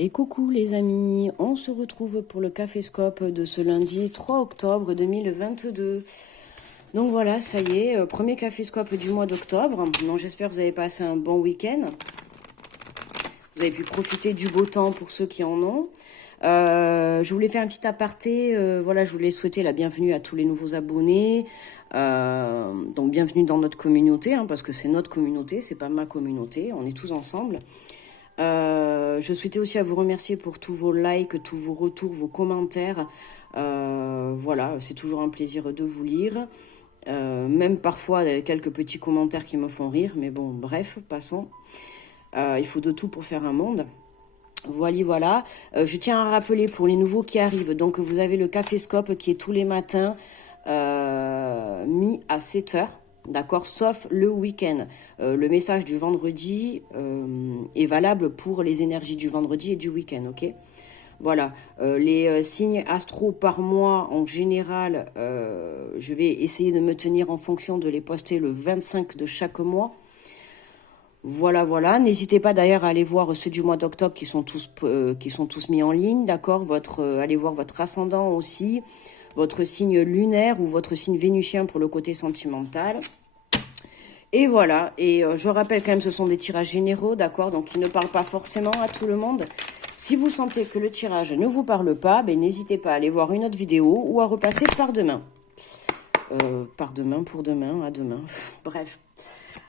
Et coucou les amis, on se retrouve pour le Caféscope de ce lundi 3 octobre 2022. Donc voilà, ça y est, premier Caféscope du mois d'octobre. Donc j'espère que vous avez passé un bon week-end. Vous avez pu profiter du beau temps pour ceux qui en ont. Je voulais faire un petit aparté, voilà, je voulais souhaiter la bienvenue à tous les nouveaux abonnés. Donc bienvenue dans notre communauté, hein, parce que c'est notre communauté, c'est pas ma communauté, on est tous ensemble. Je souhaitais aussi à vous remercier pour tous vos likes, tous vos retours, vos commentaires. Voilà, c'est toujours un plaisir de vous lire. Même parfois quelques petits commentaires qui me font rire, mais bon, bref, passons. Il faut de tout pour faire un monde. Voilà. Je tiens à rappeler pour les nouveaux qui arrivent, donc vous avez le Caféscope qui est tous les matins mis à 7 h. D'accord, sauf le week-end. Le message du vendredi est valable pour les énergies du vendredi et du week-end, ok? Voilà, les signes astro par mois, en général, je vais essayer de me tenir en fonction de les poster le 25 de chaque mois. Voilà. N'hésitez pas d'ailleurs à aller voir ceux du mois d'octobre qui sont tous mis en ligne, d'accord? Allez voir votre ascendant aussi, votre signe lunaire ou votre signe vénusien pour le côté sentimental. Et voilà, et je rappelle quand même, ce sont des tirages généraux, d'accord, donc ils ne parlent pas forcément à tout le monde. Si vous sentez que le tirage ne vous parle pas, ben, n'hésitez pas à aller voir une autre vidéo ou à repasser par demain. Pour demain, à demain, bref.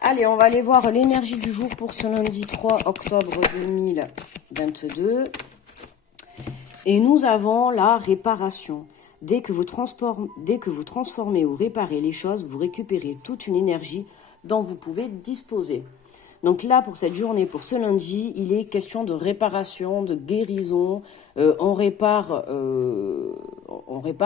Allez, on va aller voir l'énergie du jour pour ce lundi 3 octobre 2022. Et nous avons la réparation. Dès que vous transformez ou réparez les choses, vous récupérez toute une énergie dont vous pouvez disposer. Donc là, pour cette journée, pour ce lundi, il est question de réparation, de guérison. On répare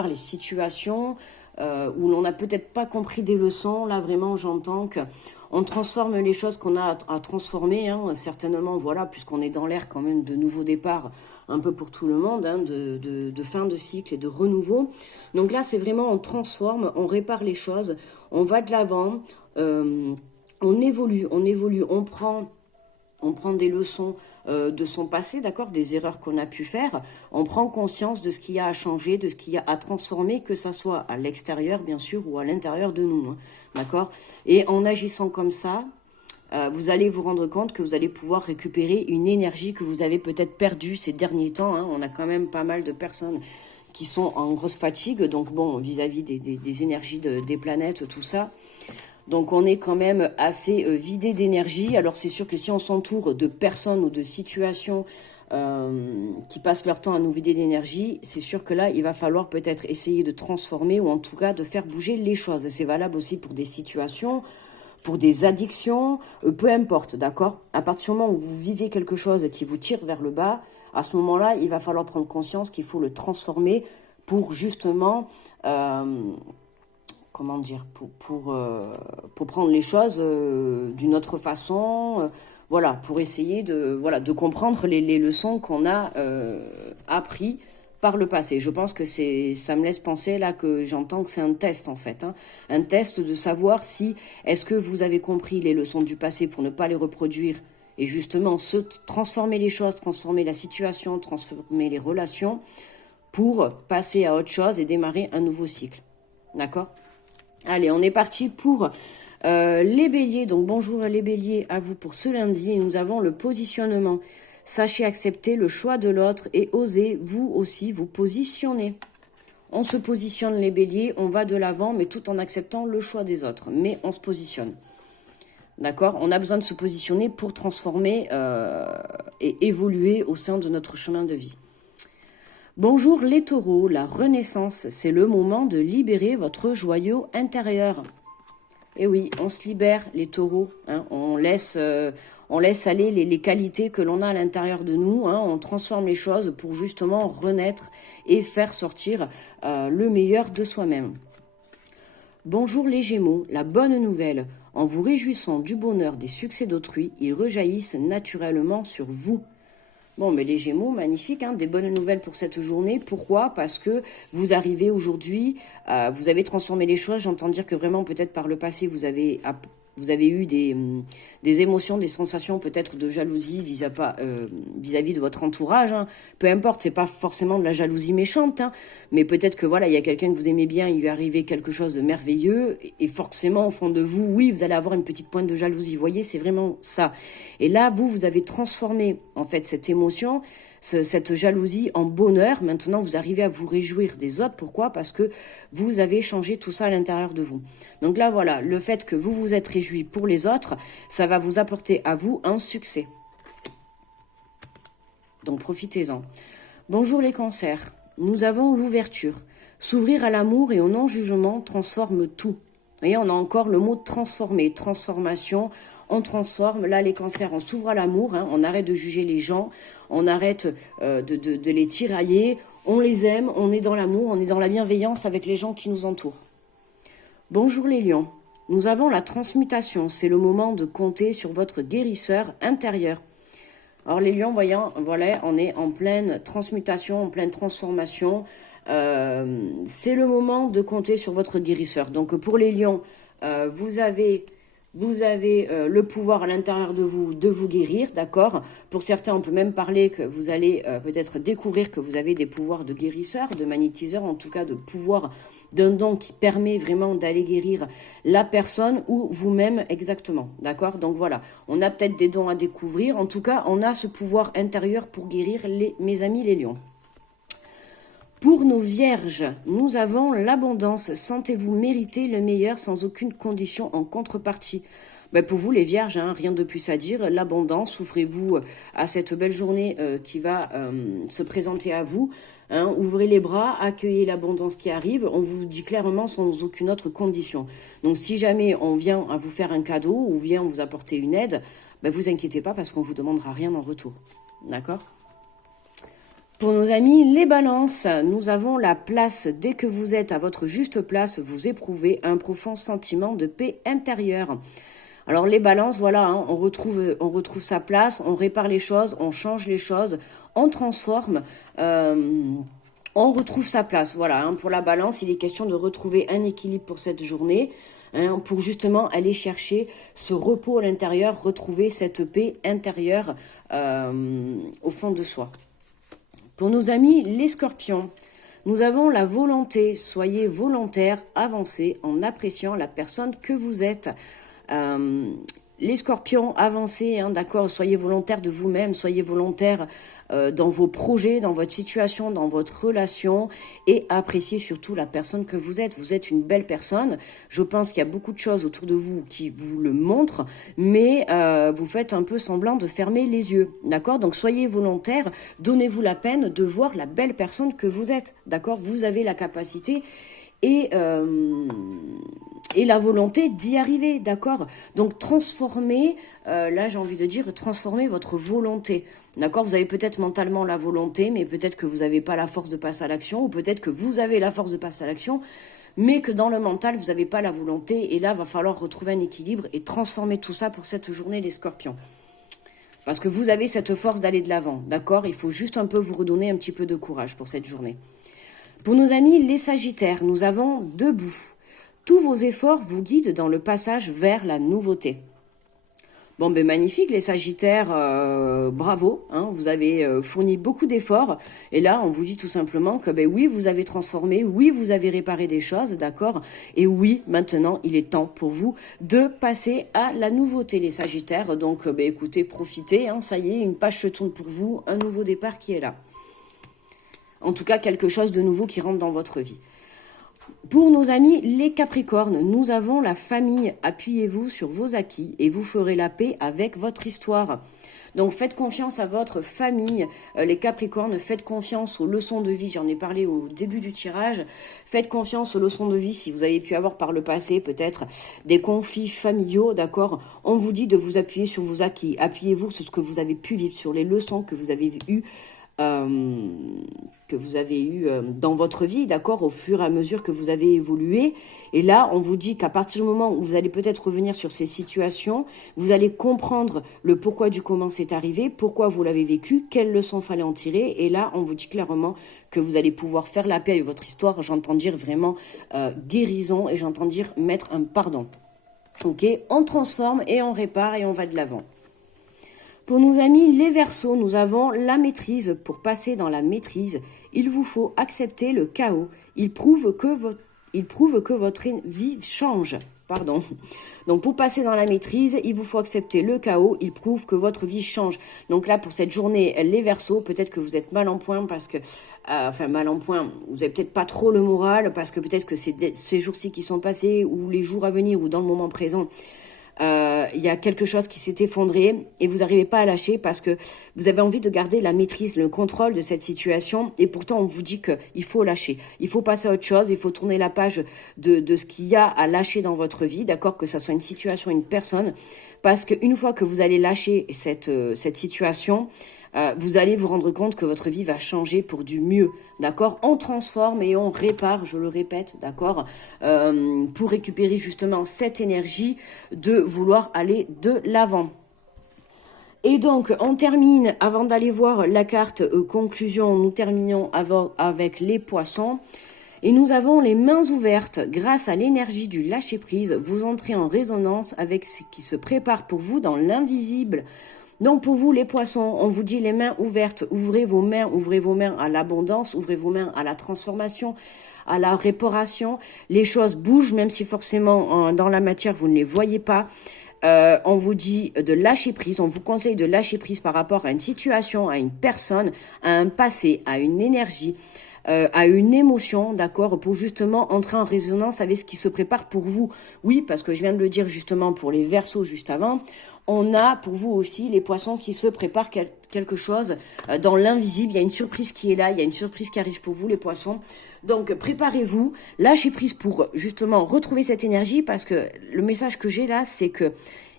les situations où l'on n'a peut-être pas compris des leçons. Là, vraiment, j'entends qu'on transforme les choses qu'on a à transformer, hein, certainement, voilà, puisqu'on est dans l'ère quand même de nouveaux départs, un peu pour tout le monde, hein, de fin de cycle et de renouveau. Donc là, c'est vraiment, on transforme, on répare les choses, on va de l'avant, on évolue, on prend des leçons de son passé, d'accord, des erreurs qu'on a pu faire, on prend conscience de ce qu'il y a à changer, de ce qu'il y a à transformer, que ça soit à l'extérieur, bien sûr, ou à l'intérieur de nous, hein, d'accord. Et en agissant comme ça, vous allez vous rendre compte que vous allez pouvoir récupérer une énergie que vous avez peut-être perdue ces derniers temps, hein. On a quand même pas mal de personnes qui sont en grosse fatigue, donc bon, vis-à-vis des énergies des planètes, tout ça. Donc on est quand même assez vidé d'énergie. Alors c'est sûr que si on s'entoure de personnes ou de situations qui passent leur temps à nous vider d'énergie, c'est sûr que là, il va falloir peut-être essayer de transformer ou en tout cas de faire bouger les choses. C'est valable aussi pour des situations, pour des addictions, peu importe, d'accord? À partir du moment où vous vivez quelque chose qui vous tire vers le bas, à ce moment-là, il va falloir prendre conscience qu'il faut le transformer pour justement... comment dire, pour prendre les choses d'une autre façon, voilà, pour essayer de comprendre les leçons qu'on a appris par le passé. Je pense que ça me laisse penser là que j'entends que c'est un test en fait, hein, un test de savoir si est-ce que vous avez compris les leçons du passé pour ne pas les reproduire et justement transformer les choses, transformer la situation, transformer les relations pour passer à autre chose et démarrer un nouveau cycle. D'accord ? Allez, on est parti pour les béliers. Donc bonjour les béliers à vous pour ce lundi. Et nous avons le positionnement. Sachez accepter le choix de l'autre et osez vous aussi vous positionner. On se positionne les béliers, on va de l'avant, mais tout en acceptant le choix des autres. Mais on se positionne. D'accord? On a besoin de se positionner pour transformer et évoluer au sein de notre chemin de vie. Bonjour les taureaux, la renaissance, c'est le moment de libérer votre joyau intérieur. Et oui, on se libère les taureaux, hein, on laisse aller les qualités que l'on a à l'intérieur de nous, hein, on transforme les choses pour justement renaître et faire sortir le meilleur de soi-même. Bonjour les gémeaux, la bonne nouvelle, en vous réjouissant du bonheur des succès d'autrui, ils rejaillissent naturellement sur vous. Bon, mais les Gémeaux, magnifique, hein, des bonnes nouvelles pour cette journée. Pourquoi? Parce que vous arrivez aujourd'hui, vous avez transformé les choses. J'entends dire que vraiment, peut-être par le passé, vous avez vous avez eu des émotions, des sensations peut-être de jalousie vis-à-vis de votre entourage. Hein. Peu importe, c'est pas forcément de la jalousie méchante, hein, mais peut-être que voilà, il y a quelqu'un que vous aimez bien, il lui est arrivé quelque chose de merveilleux, et forcément au fond de vous, oui, vous allez avoir une petite pointe de jalousie. Vous voyez, c'est vraiment ça. Et là, vous avez transformé en fait cette émotion, cette jalousie en bonheur. Maintenant, vous arrivez à vous réjouir des autres. Pourquoi? Parce que vous avez changé tout ça à l'intérieur de vous. Donc là, voilà, le fait que vous vous êtes réjoui pour les autres, ça va vous apporter à vous un succès. Donc profitez-en. Bonjour les cancers. Nous avons l'ouverture. S'ouvrir à l'amour et au non-jugement transforme tout. Vous voyez, on a encore le mot transformer, transformation. On transforme, là les cancers, on s'ouvre à l'amour, hein, on arrête de juger les gens, on arrête de les tirailler, on les aime, on est dans l'amour, on est dans la bienveillance avec les gens qui nous entourent. Bonjour les lions, nous avons la transmutation, c'est le moment de compter sur votre guérisseur intérieur. Alors les lions, voyons, voilà, on est en pleine transmutation, en pleine transformation, c'est le moment de compter sur votre guérisseur. Donc pour les lions, vous avez le pouvoir à l'intérieur de vous guérir, d'accord? Pour certains, on peut même parler que vous allez peut-être découvrir que vous avez des pouvoirs de guérisseur, de magnétiseur, en tout cas de pouvoir d'un don qui permet vraiment d'aller guérir la personne ou vous-même exactement, d'accord? Donc voilà, on a peut-être des dons à découvrir, en tout cas, on a ce pouvoir intérieur pour guérir mes amis les lions. Pour nos vierges, nous avons l'abondance. Sentez-vous mériter le meilleur sans aucune condition en contrepartie. Ben pour vous les vierges, hein, rien de plus à dire. L'abondance, ouvrez-vous à cette belle journée qui va se présenter à vous. Hein, ouvrez les bras, accueillez l'abondance qui arrive. On vous dit clairement sans aucune autre condition. Donc si jamais on vient à vous faire un cadeau ou vient vous apporter une aide, ben vous inquiétez pas parce qu'on ne vous demandera rien en retour. D'accord ? Pour nos amis, les balances, nous avons la place. Dès que vous êtes à votre juste place, vous éprouvez un profond sentiment de paix intérieure. Alors les balances, voilà, hein, on retrouve sa place, on répare les choses, on change les choses, on transforme, on retrouve sa place. Voilà, hein, pour la balance, il est question de retrouver un équilibre pour cette journée, hein, pour justement aller chercher ce repos à l'intérieur, retrouver cette paix intérieure au fond de soi. Pour nos amis les scorpions, nous avons la volonté. Soyez volontaires, avancez en appréciant la personne que vous êtes. Les scorpions, avancez, hein, d'accord, soyez volontaires de vous-même, soyez volontaires dans vos projets, dans votre situation, dans votre relation et appréciez surtout la personne que vous êtes. Vous êtes une belle personne. Je pense qu'il y a beaucoup de choses autour de vous qui vous le montrent, mais vous faites un peu semblant de fermer les yeux, d'accord? Donc soyez volontaires, donnez-vous la peine de voir la belle personne que vous êtes, d'accord? Vous avez la capacité et la volonté d'y arriver, d'accord? Donc transformez, là j'ai envie de dire, transformez votre volonté, d'accord? Vous avez peut-être mentalement la volonté, mais peut-être que vous n'avez pas la force de passer à l'action, ou peut-être que vous avez la force de passer à l'action, mais que dans le mental, vous n'avez pas la volonté, et là, va falloir retrouver un équilibre et transformer tout ça pour cette journée, les scorpions. Parce que vous avez cette force d'aller de l'avant, d'accord? Il faut juste un peu vous redonner un petit peu de courage pour cette journée. Pour nos amis les sagittaires, nous avons debout. Tous vos efforts vous guident dans le passage vers la nouveauté. Bon, ben magnifique les sagittaires, bravo, hein, vous avez fourni beaucoup d'efforts. Et là, on vous dit tout simplement que ben oui, vous avez transformé, oui, vous avez réparé des choses, d'accord? Et oui, maintenant, il est temps pour vous de passer à la nouveauté, les sagittaires. Donc, ben écoutez, profitez, hein, ça y est, une page se tourne pour vous, un nouveau départ qui est là. En tout cas, quelque chose de nouveau qui rentre dans votre vie. Pour nos amis les Capricornes, nous avons la famille. Appuyez-vous sur vos acquis et vous ferez la paix avec votre histoire. Donc faites confiance à votre famille. Les Capricornes, faites confiance aux leçons de vie. J'en ai parlé au début du tirage. Faites confiance aux leçons de vie si vous avez pu avoir par le passé peut-être des conflits familiaux, d'accord? On vous dit de vous appuyer sur vos acquis. Appuyez-vous sur ce que vous avez pu vivre, sur les leçons que vous avez eues. Dans votre vie, d'accord, au fur et à mesure que vous avez évolué. Et là, on vous dit qu'à partir du moment où vous allez peut-être revenir sur ces situations, vous allez comprendre le pourquoi du comment c'est arrivé, pourquoi vous l'avez vécu, quelles leçons fallait en tirer. Et là, on vous dit clairement que vous allez pouvoir faire la paix avec votre histoire. J'entends dire vraiment guérison et j'entends dire mettre un pardon. Ok, on transforme et on répare et on va de l'avant. Pour nos amis les Verseaux, nous avons la maîtrise. Pour passer dans la maîtrise, il vous faut accepter le chaos. Il prouve que votre vie change. Pardon. Donc pour passer dans la maîtrise, il vous faut accepter le chaos. Il prouve que votre vie change. Donc là, pour cette journée, les Verseaux, peut-être que vous êtes mal en point parce que, mal en point, vous avez peut-être pas trop le moral parce que peut-être que c'est ces jours-ci qui sont passés ou les jours à venir ou dans le moment présent, il y a quelque chose qui s'est effondré et vous n'arrivez pas à lâcher parce que vous avez envie de garder la maîtrise, le contrôle de cette situation et pourtant on vous dit qu'il faut lâcher, il faut passer à autre chose, il faut tourner la page de ce qu'il y a à lâcher dans votre vie, d'accord, que ça soit une situation, une personne, parce qu'une fois que vous allez lâcher cette situation, vous allez vous rendre compte que votre vie va changer pour du mieux, d'accord? On transforme et on répare, je le répète, d'accord? Pour récupérer justement cette énergie de vouloir aller de l'avant. Et donc, on termine, avant d'aller voir la carte conclusion, nous terminons avec les poissons. Et nous avons les mains ouvertes. Grâce à l'énergie du lâcher-prise, vous entrez en résonance avec ce qui se prépare pour vous dans l'invisible. Donc pour vous les poissons, on vous dit les mains ouvertes, ouvrez vos mains à l'abondance, ouvrez vos mains à la transformation, à la réparation. Les choses bougent même si forcément dans la matière vous ne les voyez pas. On vous dit de lâcher prise, on vous conseille de lâcher prise par rapport à une situation, à une personne, à un passé, à une énergie, à une émotion, d'accord, pour justement entrer en résonance avec ce qui se prépare pour vous. Oui, parce que je viens de le dire justement pour les Verseaux juste avant, on a pour vous aussi les poissons qui se préparent quelque chose dans l'invisible. Il y a une surprise qui est là, il y a une surprise qui arrive pour vous les poissons. Donc préparez-vous, lâchez prise pour justement retrouver cette énergie parce que le message que j'ai là, c'est que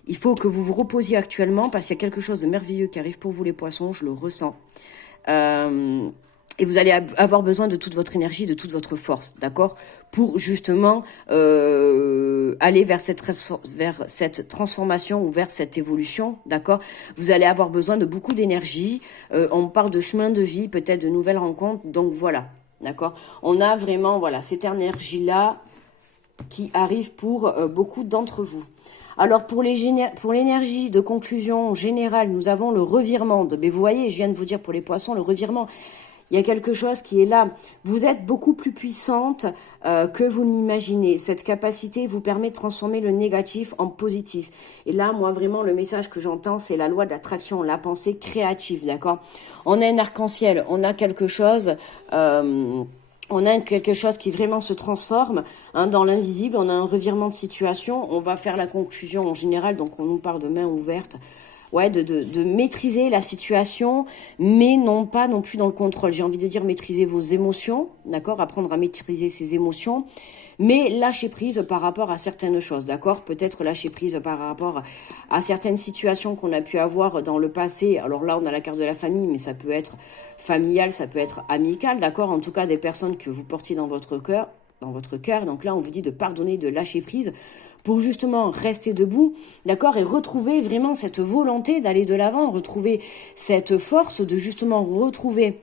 il faut que vous vous reposiez actuellement parce qu'il y a quelque chose de merveilleux qui arrive pour vous les poissons, je le ressens. Et vous allez avoir besoin de toute votre énergie, de toute votre force, d'accord, pour justement aller vers cette transformation ou vers cette évolution, d'accord. Vous allez avoir besoin de beaucoup d'énergie. On parle de chemin de vie, peut-être de nouvelles rencontres. Donc voilà, d'accord. On a vraiment voilà cette énergie-là qui arrive pour beaucoup d'entre vous. Alors pour l'énergie de conclusion générale, nous avons le revirement. Mais vous voyez, je viens de vous dire pour les poissons, le revirement. Il y a quelque chose qui est là. Vous êtes beaucoup plus puissante que vous l'imaginez. Cette capacité vous permet de transformer le négatif en positif. Et là, moi, vraiment, le message que j'entends, c'est la loi de l'attraction, la pensée créative, d'accord? On a un arc-en-ciel, on a quelque chose... on a quelque chose qui vraiment se transforme dans l'invisible. On a un revirement de situation. On va faire la conclusion en général. Donc, on nous parle de main ouverte. Ouais, de maîtriser la situation, mais non pas non plus dans le contrôle. J'ai envie de dire maîtriser vos émotions, d'accord, apprendre à maîtriser ses émotions, mais lâcher prise par rapport à certaines choses, d'accord, peut-être lâcher prise par rapport à certaines situations qu'on a pu avoir dans le passé. Alors là, on a la carte de la famille, mais ça peut être familial, ça peut être amical, d'accord, en tout cas des personnes que vous portiez dans votre cœur. Donc là, on vous dit de pardonner, de lâcher prise, pour justement rester debout, d'accord, et retrouver vraiment cette volonté d'aller de l'avant, retrouver cette force de justement retrouver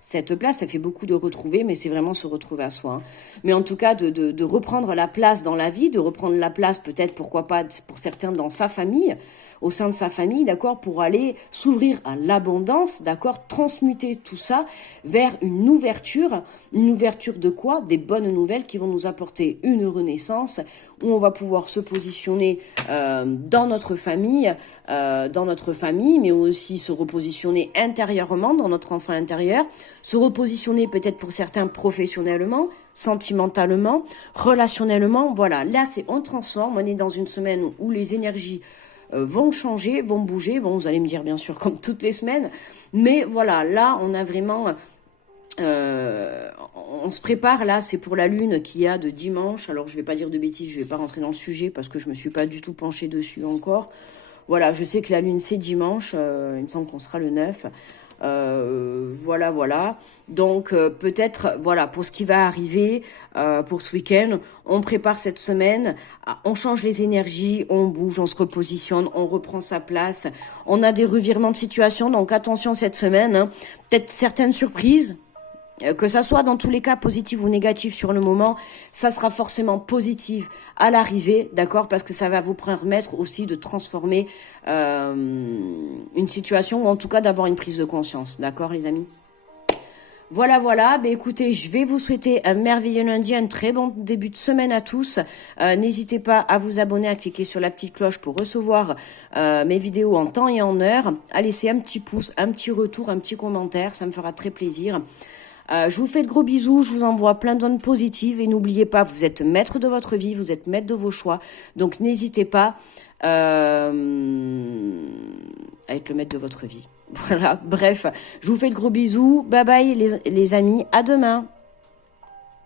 cette place. Ça fait beaucoup de retrouver, mais c'est vraiment se retrouver à soi. Mais en tout cas, de reprendre la place dans la vie, de reprendre la place peut-être, pourquoi pas, pour certains dans sa famille, au sein de sa famille, d'accord, pour aller s'ouvrir à l'abondance, d'accord, transmuter tout ça vers une ouverture de quoi? Des bonnes nouvelles qui vont nous apporter une renaissance, où on va pouvoir se positionner dans notre famille, mais aussi se repositionner intérieurement dans notre enfant intérieur, se repositionner peut-être pour certains professionnellement, sentimentalement, relationnellement, voilà, là c'est on transforme, on est dans une semaine où les énergies vont changer, vont bouger, bon vous allez me dire bien sûr comme toutes les semaines, mais voilà, là on a vraiment... on se prépare là, c'est pour la lune qu'il y a de dimanche. Alors je vais pas dire de bêtises, je vais pas rentrer dans le sujet parce que je me suis pas du tout penchée dessus encore. Voilà, je sais que la lune c'est dimanche, il me semble qu'on sera le 9. Voilà. Donc peut-être, voilà, pour ce qui va arriver pour ce week-end, on prépare cette semaine, on change les énergies, on bouge, on se repositionne, on reprend sa place. On a des revirements de situation, donc attention cette semaine, hein. Peut-être certaines surprises. Que ça soit dans tous les cas positif ou négatif sur le moment, ça sera forcément positif à l'arrivée, d'accord? Parce que ça va vous permettre aussi de transformer une situation, ou en tout cas d'avoir une prise de conscience, d'accord les amis? Voilà, voilà. Ben, écoutez, je vais vous souhaiter un merveilleux lundi, un très bon début de semaine à tous. N'hésitez pas à vous abonner, à cliquer sur la petite cloche pour recevoir mes vidéos en temps et en heure. À laisser un petit pouce, un petit retour, un petit commentaire. Ça me fera très plaisir. Je vous fais de gros bisous. Je vous envoie plein d'ondes positives. Et n'oubliez pas, vous êtes maître de votre vie. Vous êtes maître de vos choix. Donc, n'hésitez pas à être le maître de votre vie. Voilà, bref, je vous fais de gros bisous. Bye bye les amis, à demain.